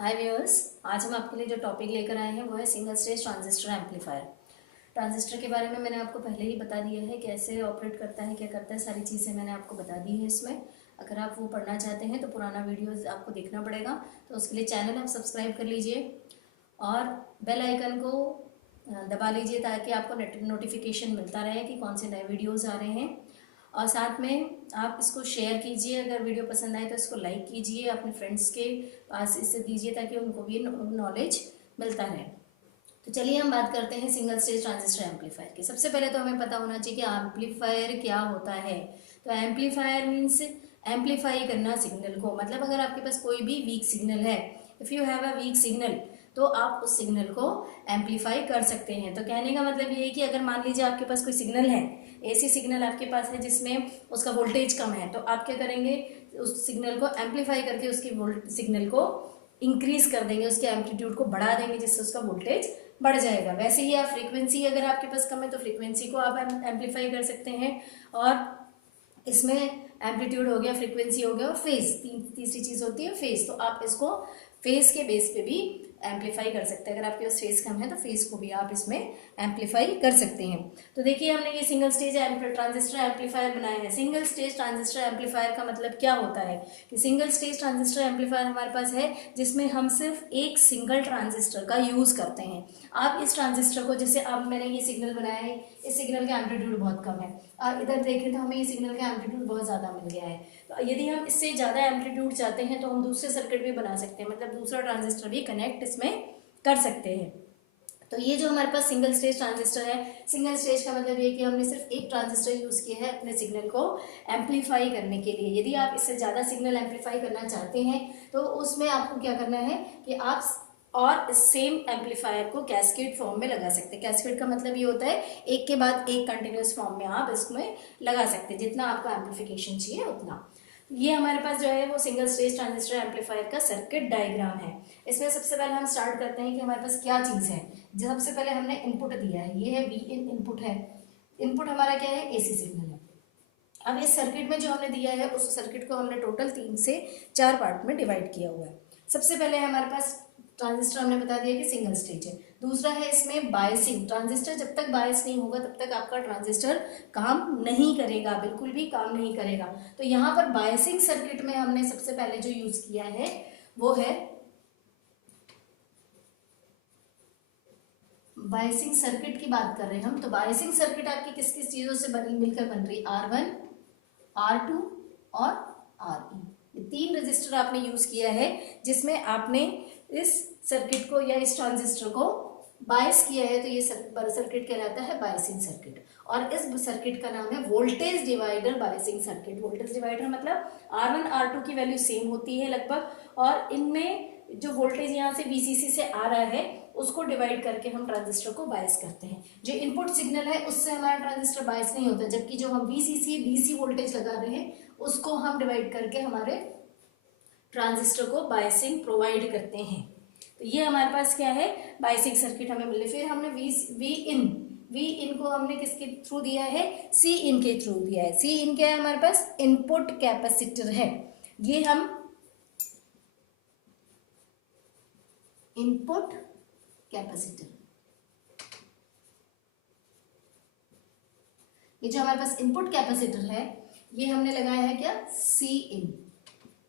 हाय viewers, आज हम आपके लिए जो टॉपिक लेकर आए हैं वो है single stage transistor amplifier. Transistor के बारे में मैंने आपको पहले ही बता दिया है, कैसे ऑपरेट करता है, क्या करता है, सारी चीज़ें मैंने आपको बता दी है इसमें। अगर आप वो पढ़ना चाहते हैं तो पुराना वीडियो आपको देखना पड़ेगा, तो उसके लिए चैनल आप सब्सक्राइब कर लीजिए और बेल आइकन को दबा लीजिए ताकि आपको नोटिफिकेशन मिलता रहे कि कौन से नए वीडियोज़ आ रहे हैं। और साथ में आप इसको शेयर कीजिए, अगर वीडियो पसंद आए तो इसको लाइक कीजिए, अपने फ्रेंड्स के पास इससे दीजिए ताकि उनको भी नॉलेज मिलता रहे। तो चलिए हम बात करते हैं सिंगल स्टेज ट्रांजिस्टर एम्पलीफायर की। सबसे पहले तो हमें पता होना चाहिए कि एम्पलीफायर क्या होता है। तो एम्पलीफायर मीन्स एम्पलीफाई करना सिग्नल को, मतलब अगर आपके पास कोई भी वीक सिग्नल है, if you have a weak signal, तो आप उस सिग्नल को एम्पलीफाई कर सकते हैं। तो कहने का मतलब ये है कि अगर मान लीजिए आपके पास कोई सिग्नल है, ऐसी सिग्नल आपके पास है जिसमें उसका वोल्टेज कम है, तो आप क्या करेंगे, उस सिग्नल को एम्पलीफाई करके उसकी सिग्नल को इंक्रीज कर देंगे, उसके एम्पलीट्यूड को बढ़ा देंगे जिससे उसका वोल्टेज बढ़ जाएगा। वैसे ही आप फ्रीक्वेंसी, अगर आपके पास कम है तो फ्रीक्वेंसी को आप एम्पलीफाई कर सकते हैं। और इसमें एम्पलीट्यूड हो गया, फ्रीक्वेंसी हो गया और फेज, तीसरी चीज़ होती है फेज। तो आप इसको फेज के बेस पे भी एम्पलीफाई कर सकते हैं। अगर आपके पास फेज कम है तो फेज को भी आप इसमें एम्पलीफाई कर सकते हैं। तो देखिए हमने ये सिंगल स्टेज ट्रांजिस्टर एम्पलीफायर बनाया है। सिंगल स्टेज ट्रांजिस्टर एम्पलीफायर का मतलब क्या होता है कि सिंगल स्टेज ट्रांजिस्टर एम्पलीफायर हमारे पास है जिसमें हम सिर्फ एक सिंगल ट्रांजिस्टर का यूज़ करते हैं। आप इस ट्रांजिस्टर को, जैसे अब मैंने ये सिग्नल बनाया है, इस सिग्नल का एम्पलीट्यूड बहुत कम है और इधर देखें तो हमें ये सिग्नल का एम्पलीट्यूड बहुत ज़्यादा मिल गया है। तो यदि हम इससे ज़्यादा एम्पलीट्यूड चाहते हैं तो हम दूसरे सर्किट भी बना सकते हैं, मतलब दूसरा ट्रांजिस्टर भी कनेक्ट इसमें कर सकते हैं। तो ये जो हमारे पास सिंगल स्टेज ट्रांजिस्टर है, सिंगल स्टेज का मतलब ये कि हमने सिर्फ एक ट्रांजिस्टर यूज़ किया है अपने सिग्नल को एम्पलीफाई करने के लिए। यदि आप इससे ज़्यादा सिग्नल एम्पलीफाई करना चाहते हैं तो उसमें आपको क्या करना है कि आप और सेम एम्पलीफायर को कैस्केड फॉर्म में लगा सकते हैं। कैस्केड का मतलब ये होता है एक के बाद एक कंटिन्यूस फॉर्म में आप इसमें लगा सकते हैं, जितना आपको एम्पलीफिकेशन चाहिए उतना। ये हमारे पास जो है वो सिंगल स्टेज ट्रांजिस्टर एम्पलीफायर का सर्किट डायग्राम है। इसमें सबसे पहले हम स्टार्ट करते हैं कि हमारे पास क्या चीज़ है। सबसे पहले हमने इनपुट दिया है, ये है वी इन इनपुट है। इनपुट हमारा क्या है, एसी सिग्नल है। अब इस सर्किट में जो हमने दिया है उस सर्किट को हमने टोटल 3 से 4 पार्ट में डिवाइड किया हुआ है। सबसे पहले हमारे पास ट्रांजिस्टर हमने बता दिया कि सिंगल स्टेज है। दूसरा है इसमें बायसिंग। ट्रांजिस्टर जब तक बायस नहीं होगा तब तक आपका ट्रांजिस्टर काम नहीं करेगा, बिल्कुल भी काम नहीं करेगा। तो यहाँ पर बायसिंग सर्किट में हमने सबसे पहले जो यूज किया है वो है बायसिंग सर्किट की बात कर रहे हैं हम। तो बायसिंग सर्किट आपकी किस किस चीजों से मिलकर बन रही है, R1, R2 और RE। ये 3 रजिस्टर आपने यूज किया है जिसमें आपने इस सर्किट को या इस ट्रांजिस्टर को बायस किया है। तो ये सर्किट कहलाता है बायसिंग सर्किट। और इस सर्किट का नाम है voltage divider biasing circuit. Voltage divider मतलब R1 R2 की वैल्यू सेम होती है लगभग, और इनमें जो वोल्टेज यहाँ से VCC से आ रहा है उसको डिवाइड करके हम ट्रांजिस्टर को बायस करते हैं। जो इनपुट सिग्नल है उससे हमारा ट्रांजिस्टर बायस नहीं होता, जबकि जो हम VCC DC वोल्टेज लगा रहे हैं उसको हम डिवाइड करके हमारे ट्रांजिस्टर को बायसिंग प्रोवाइड करते हैं। तो ये हमारे पास क्या है, बायसिंग सर्किट हमें मिले। फिर हमने वी इन को हमने किसके थ्रू दिया है, सी इन के थ्रू दिया है। सी इन क्या है, हमारे पास इनपुट कैपेसिटर है। ये हम इनपुट कैपेसिटर, ये जो हमारे पास इनपुट कैपेसिटर है ये हमने लगाया है क्या, सी इन।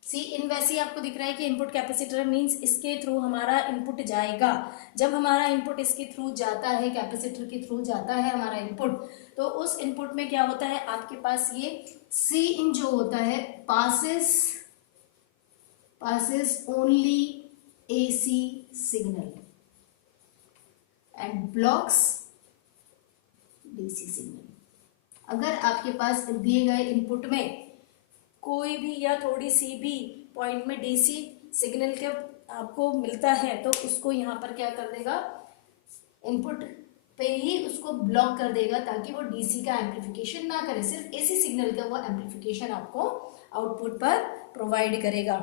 सी इन वैसे ही आपको दिख रहा है कि इनपुट कैपेसिटर मींस इसके थ्रू हमारा इनपुट जाएगा। जब हमारा इनपुट इसके थ्रू जाता है, कैपेसिटर के थ्रू जाता है हमारा इनपुट, तो उस इनपुट में क्या होता है, आपके पास ये सी इन जो होता है passes only AC signal and blocks DC signal. अगर आपके पास दिए गए इनपुट में कोई भी या थोड़ी सी भी पॉइंट में DC सिग्नल के आपको मिलता है तो उसको यहाँ पर क्या कर देगा, इनपुट पे ही उसको ब्लॉक कर देगा ताकि वो DC का एम्पलीफिकेशन ना करे, सिर्फ AC सिग्नल का वो एम्पलीफिकेशन आपको आउटपुट पर प्रोवाइड करेगा।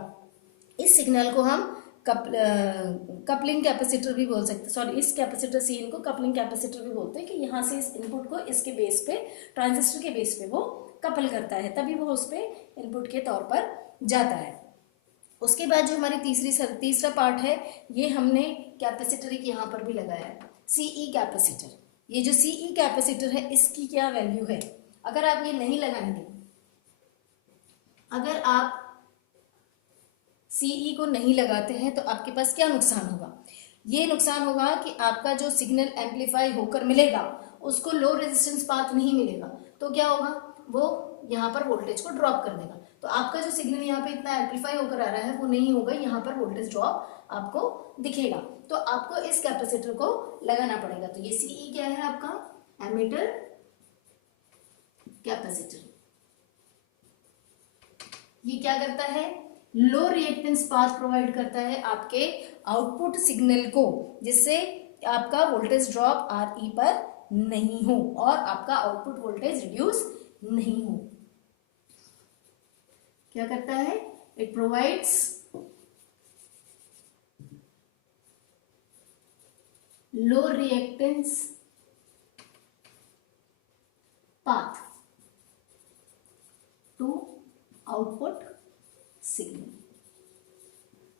इस सिग्नल को हम कपलिंग कैपेसिटर भी बोल सकते हैं। सॉरी, इस कैपेसिटर सी इन को कपलिंग कैपेसिटर भी बोलते हैं कि यहाँ से इस इनपुट को इसके बेस पे, ट्रांजिस्टर के बेस पे वो कपल करता है, तभी वो उस पर इनपुट के तौर पर जाता है। उसके बाद जो हमारी तीसरा पार्ट है, ये हमने कैपेसिटर एक यहाँ पर भी लगाया है, सीई कैपेसिटर। ये जो सीई कैपेसिटर है इसकी क्या वैल्यू है, अगर आप ये नहीं लगाएंगे, अगर आप सीई को नहीं लगाते हैं तो आपके पास क्या नुकसान होगा, ये नुकसान होगा कि आपका जो सिग्नल एम्पलीफाई होकर मिलेगा उसको लो रेजिस्टेंस पाथ नहीं मिलेगा, तो क्या होगा, वो यहाँ पर वोल्टेज को ड्रॉप कर देगा। तो आपका जो सिग्नल यहाँ पे इतना एम्पलीफाई होकर आ रहा है वो नहीं होगा, यहाँ पर वोल्टेज ड्रॉप आपको दिखेगा। तो आपको इस कैपेसिटर को लगाना पड़ेगा। तो ये सीई क्या है आपका, एमीटर कैपेसिटर। ये क्या करता है, लो रिएक्टेंस पाथ प्रोवाइड करता है आपके आउटपुट सिग्नल को, जिससे आपका वोल्टेज ड्रॉप आर ई पर नहीं हो और आपका आउटपुट वोल्टेज रिड्यूस नहीं हो। क्या करता है, it provides low reactance path to output signal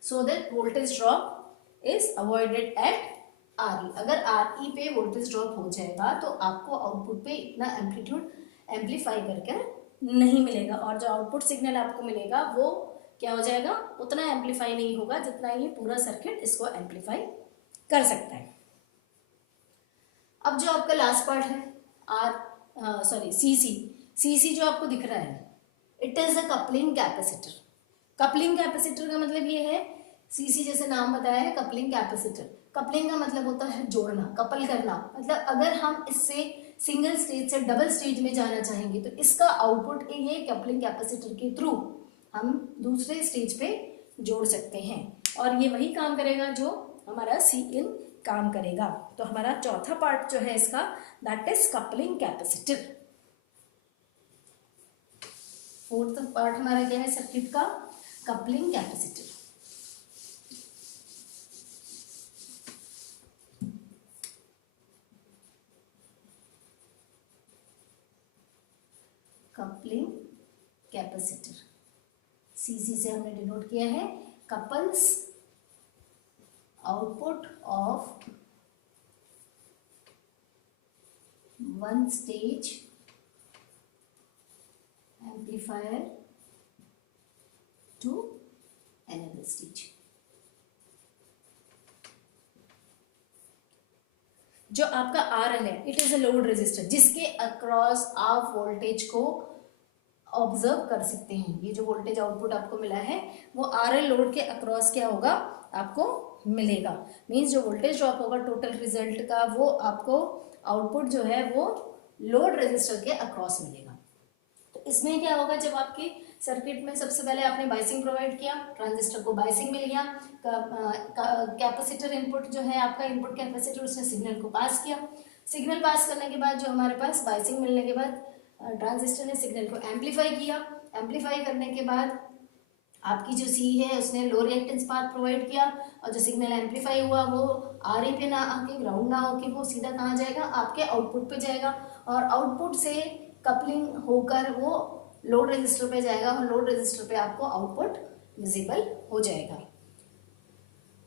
so that voltage drop is avoided at RE। अगर RE पे वोल्टेज ड्रॉप हो जाएगा तो आपको आउटपुट पे इतना एम्पलीट्यूड एम्पलीफाई करके नहीं मिलेगा, और जो आउटपुट सिग्नल आपको मिलेगा वो क्या हो जाएगा, उतना एम्पलीफाई नहीं होगा जितना ये पूरा सर्किट इसको एम्पलीफाई कर सकता है। अब जो आपका लास्ट पार्ट है सीसी जो आपको दिख रहा है, it is a coupling capacitor. Coupling capacitor का मतलब ये है, सीसी जैसे नाम बताया है कपलिंग कैपेसिटर। कपलिंग का मतलब होता है जोड़ना, कपल करना। मतलब अगर हम इससे सिंगल स्टेज से डबल स्टेज में जाना चाहेंगे तो इसका आउटपुट ये कपलिंग कैपेसिटर के थ्रू हम दूसरे स्टेज पे जोड़ सकते हैं, और ये वही काम करेगा जो हमारा सी इन काम करेगा। तो हमारा चौथा पार्ट जो है इसका, that is coupling capacitor. Fourth part हमारा क्या है सर्किट का, coupling capacitor. Coupling capacitor CC से हमने डिनोट किया है, couples output of one stage amplifier to another stage। जो आपका RL है, it is a load resistor जिसके अक्रॉस आप वोल्टेज को ऑब्जर्व कर सकते हैं। ये जो वोल्टेज आउटपुट आपको मिला है वो RL लोड के अक्रॉस क्या होगा, आपको मिलेगा। मीन्स जो वोल्टेज ड्रॉप होगा टोटल रिजल्ट का, वो आपको आउटपुट जो है वो लोड रेजिस्टर के अक्रॉस मिलेगा। तो इसमें क्या होगा, जब आपके सर्किट में सबसे पहले आपने बाइसिंग प्रोवाइड किया, ट्रांजिस्टर को बाइसिंग मिल गया, कैपेसिटर इनपुट जो है आपका इनपुट कैपेसिटर उसने सिग्नल को पास किया। सिग्नल पास करने के बाद जो हमारे पास बाइसिंग मिलने के बाद ट्रांजिस्टर ने सिग्नल को एम्पलीफाई किया। एम्पलीफाई करने के बाद आपकी जो सी है उसने लो रिएक्टेंस पाथ प्रोवाइड किया, और जो सिग्नल एम्पलीफाई हुआ वो आरए पे ना आके, ग्राउंड ना होके, वो सीधा कहाँ जाएगा, आपके आउटपुट पे जाएगा, और आउटपुट से कपलिंग होकर वो लोड रजिस्टर पे जाएगा, और लोड रजिस्टर पे आपको आउटपुट विजिबल हो जाएगा।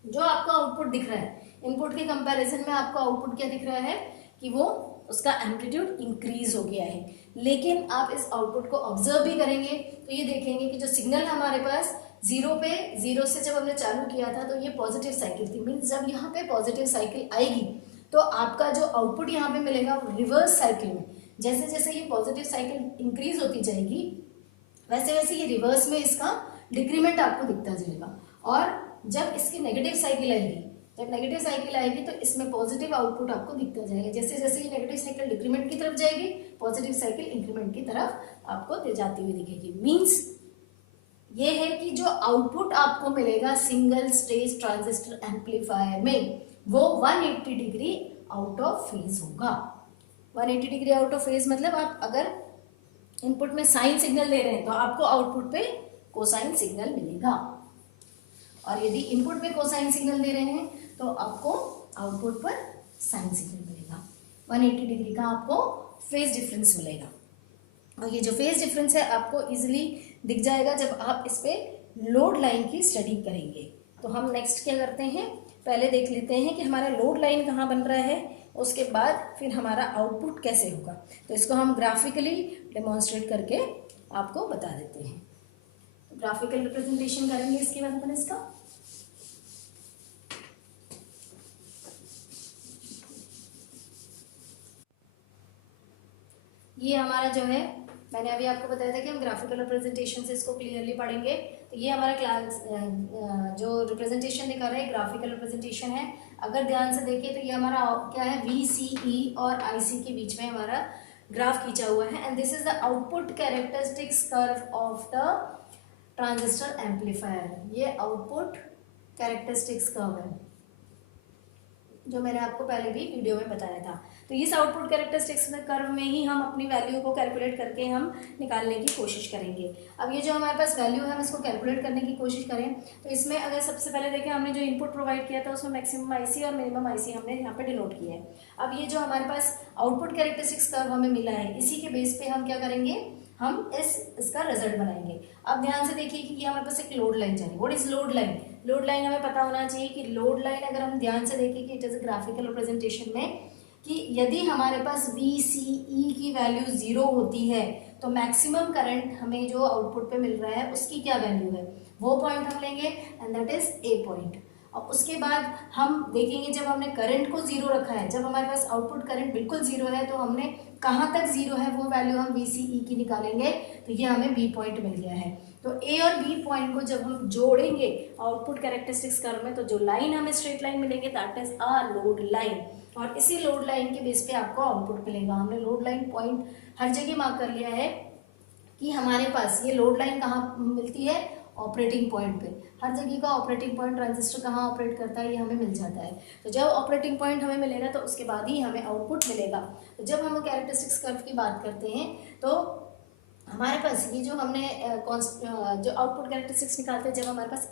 जो आपको आउटपुट दिख रहा है, इनपुट के कंपैरिजन में आपको आउटपुट क्या दिख रहा है कि वो उसका एम्पलीट्यूड इंक्रीज हो गया है। लेकिन आप इस आउटपुट को ऑब्जर्व भी करेंगे तो ये देखेंगे कि जो सिग्नल हमारे पास जीरो से जब हमने चालू किया था तो ये पॉजिटिव साइकिल थी। मीन्स जब यहाँ पे पॉजिटिव साइकिल आएगी तो आपका जो आउटपुट यहाँ पे मिलेगा वो रिवर्स साइकिल में, जैसे जैसे ये पॉजिटिव साइकिल इंक्रीज होती जाएगी वैसे वैसे ये रिवर्स में इसका डिक्रीमेंट आपको दिखता जाएगा। और जब इसकी नेगेटिव साइकिल आएगी, जब नेगेटिव साइकिल आएगी तो इसमें पॉजिटिव आउटपुट आपको दिखता जाएगा। जैसे जैसे ये नेगेटिव साइकिल डिक्रीमेंट की तरफ जाएगी, पॉजिटिव साइकिल इंक्रीमेंट की तरफ आपको जाती हुई दिखेगी। मीन्स ये है कि जो आउटपुट आपको मिलेगा सिंगल स्टेज ट्रांजिस्टर एम्पलीफायर में वो 180 डिग्री आउट ऑफ फेज होगा। 180 डिग्री आउट ऑफ फेज मतलब आप अगर इनपुट में साइन सिग्नल दे रहे हैं तो आपको आउटपुट पे कोसाइन सिग्नल मिलेगा, और यदि इनपुट पे कोसाइन सिग्नल दे रहे हैं तो आपको आउटपुट पर साइन सिग्नल मिलेगा। 180 डिग्री का आपको फेज डिफरेंस मिलेगा, और ये जो फेज डिफरेंस है आपको इजीली दिख जाएगा जब आप इस पे लोड लाइन की स्टडी करेंगे। तो हम नेक्स्ट क्या करते हैं, पहले देख लेते हैं कि हमारा लोड लाइन कहाँ बन रहा है, उसके बाद फिर हमारा आउटपुट कैसे होगा। तो इसको हम ग्राफिकली डेमोन्स्ट्रेट करके आपको बता देते हैं। ग्राफिकल रिप्रेजेंटेशन करेंगे इसके बाद अपन इसका। ये हमारा जो है, मैंने अभी आपको बताया था कि हम ग्राफिकल रिप्रेजेंटेशन से इसको क्लियरली पढ़ेंगे। तो ये हमारा क्लास जो रिप्रेजेंटेशन दिखा रहा है ग्राफिकल रिप्रेजेंटेशन है। अगर ध्यान से देखिए तो ये हमारा क्या है, VCE और IC के बीच में हमारा ग्राफ खींचा हुआ है। And this is the output characteristics curve of the transistor amplifier. ये आउटपुट कैरेक्टरिस्टिक्स कर्व है जो मैंने आपको पहले भी वीडियो में बताया था। तो इस आउटपुट कैरेक्टरिस्टिक्स में कर्व में ही हम अपनी वैल्यू को कैलकुलेट करके हम निकालने की कोशिश करेंगे। अब ये जो हमारे पास वैल्यू है हम इसको कैलकुलेट करने की कोशिश करें तो इसमें अगर सबसे पहले देखें, हमने जो इनपुट प्रोवाइड किया था उसमें मैक्सिमम IC और मिनिमम IC हमने यहाँ पे डिनोट किया है। अब ये जो हमारे पास आउटपुट कैरेक्टरिस्टिक्स कर्व हमें मिला है, इसी के बेस पे हम क्या करेंगे, हम इसका रिजल्ट बनाएंगे। अब ध्यान से देखिए कि ये हमारे पास एक लोड लाइन चाहिए। What is load line? Load line हमें पता होना चाहिए कि लोड लाइन, अगर हम ध्यान से देखें कि इट इज ग्राफिकल रिप्रेजेंटेशन में, कि यदि हमारे पास VCE की वैल्यू 0 होती है तो मैक्सिमम करंट हमें जो आउटपुट पे मिल रहा है उसकी क्या वैल्यू है, वो पॉइंट हम लेंगे and that is A point. और उसके बाद हम देखेंगे जब हमने करंट को 0 रखा है, जब हमारे पास आउटपुट करंट बिल्कुल 0 है तो हमने कहाँ तक 0 है वो वैल्यू हम VCE की निकालेंगे। तो ये हमें B पॉइंट मिल गया है। तो A और B पॉइंट को जब हम जोड़ेंगे आउटपुट कैरेक्टरिस्टिक्स कर्व में तो जो लाइन हमें स्ट्रेट लाइन मिलेंगे that is a load line. और इसी लोड लाइन के बेस पे आपको आउटपुट मिलेगा। हमने लोड लाइन पॉइंट हर जगह मार्क कर लिया है कि हमारे पास ये लोड लाइन कहाँ मिलती है, ऑपरेटिंग पॉइंट पे। हर जगह का ऑपरेटिंग पॉइंट ट्रांजिस्टर कहाँ ऑपरेट करता है ये हमें मिल जाता है। तो जब ऑपरेटिंग पॉइंट हमें मिलेगा तो उसके बाद ही हमें आउटपुट मिलेगा। तो जब हम कैरेक्टरिस्टिक्स कर्व की बात करते हैं तो हमारे पास ये जो हमने जो आउटपुट कैरेक्टरिस्टिक्स निकालते हैं, जब हमारे पास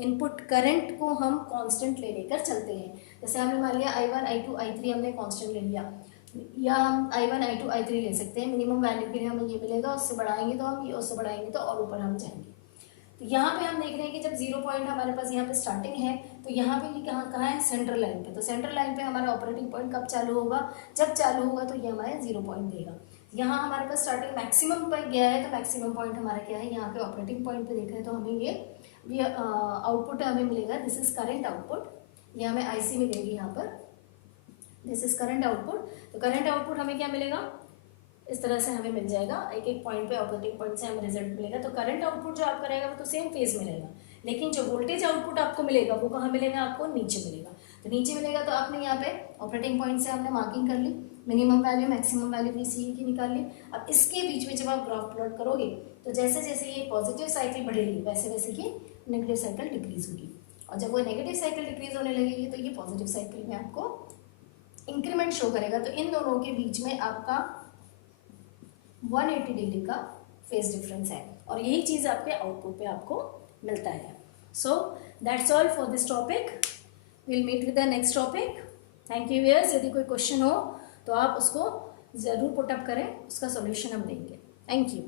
इनपुट करंट को हम कांस्टेंट ले लेकर चलते हैं। जैसे हमने मान लिया I1 I2 I3 हमने कांस्टेंट ले लिया, या हम I1 I2 I3 ले सकते हैं। मिनिमम वैल्यू के लिए हमें ये मिलेगा, उससे बढ़ाएंगे तो हम ये, उससे बढ़ाएंगे तो और ऊपर हम जाएंगे। तो यहाँ पे हम देख रहे हैं कि जब 0 पॉइंट हमारे पास यहाँ पे स्टार्टिंग है तो यहाँ पे ये कहाँ है, सेंट्रल लाइन पे। तो सेंट्रल लाइन पे हमारा ऑपरेटिंग पॉइंट कब चालू होगा, जब चालू होगा तो ये हमारे 0 पॉइंट देगा। यहाँ हमारे पास स्टार्टिंग मैक्सिमम पर गया है तो मैक्सिमम पॉइंट हमारा क्या है, यहाँ पे ऑपरेटिंग पॉइंट पे देख रहे हैं तो हमें ये आउटपुट हमें मिलेगा। दिस इज करंट आउटपुट, ये हमें IC मिलेगी यहाँ पर। This is current output. तो करंट आउटपुट हमें क्या मिलेगा, इस तरह से हमें मिल जाएगा। एक एक पॉइंट पे ऑपरेटिंग पॉइंट से हमें रिजल्ट मिलेगा। तो करंट आउटपुट जो आपका रहेगा वो तो सेम फेज में रहेगा, लेकिन जो वोल्टेज आउटपुट आपको मिलेगा वो कहाँ मिलेगा, आपको नीचे मिलेगा। तो नीचे मिलेगा तो आपने यहाँ पे ऑपरेटिंग पॉइंट से हमने मार्किंग कर ली, minimum value maximum value VCE की निकाल ली। अब इसके बीच में जब आप ग्राफ प्लॉट करोगे तो जैसे जैसे ये पॉजिटिव साइकिल बढ़ेगी वैसे वैसे ये नेगेटिव साइकिल डिक्रीज होगी। और जब वो नेगेटिव साइकिल डिक्रीज होने लगेगी तो ये पॉजिटिव साइकिल में आपको इंक्रीमेंट शो करेगा। तो इन दोनों के बीच में आपका 180 डिग्री का फेज डिफरेंस है और यही चीज़ आपके आउटपुट पे आपको मिलता है। So that's all for this topic. Will meet with the next topic. Thank you viewers. यदि कोई क्वेश्चन हो तो आप उसको ज़रूर पुट अप करें, उसका सॉल्यूशन हम देंगे। Thank you.